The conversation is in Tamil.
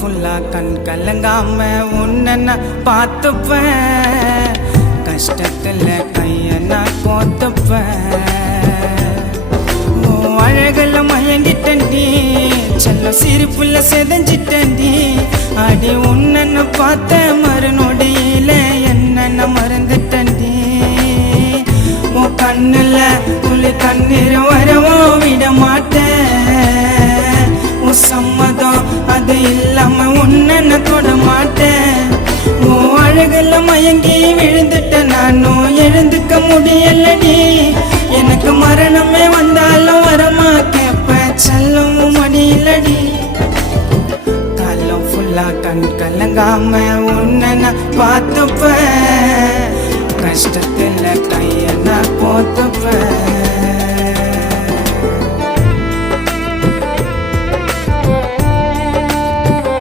ஃபுல்லா கண் கலங்காம உன்னை நான் பார்த்துப்பேன், கஷ்டத்துல கைய நான் கோத்துப்பேன். அழகுல மயங்கிட்டண்டி, செல்ல சிரிப்புல செதஞ்சிட்டண்டி. அடி உன்னை பார்த்த மறுநொடியில என்ன மறந்துட்டண்டி. உன் கண்ணுல துளி கண்ணீர் வரவும் விட மாட்டேன். உன் சம்மதம் அது இல்லாம உன்னை தொட மாட்டேன். உன் அழகுல மயங்கி விழுந்துட்ட நானும் எழுந்துக்க முடியலடி. எனக்கு மரணமே வந்தாலும் வரமா கேப்ப செல்லவும் மடியிலடி. காலம் ஃபுல்லா கண் கலங்காம உன்னை நான் பார்த்துப்பேன், கஷ்டத்துல கைய நான் கோத்துப்பேன்.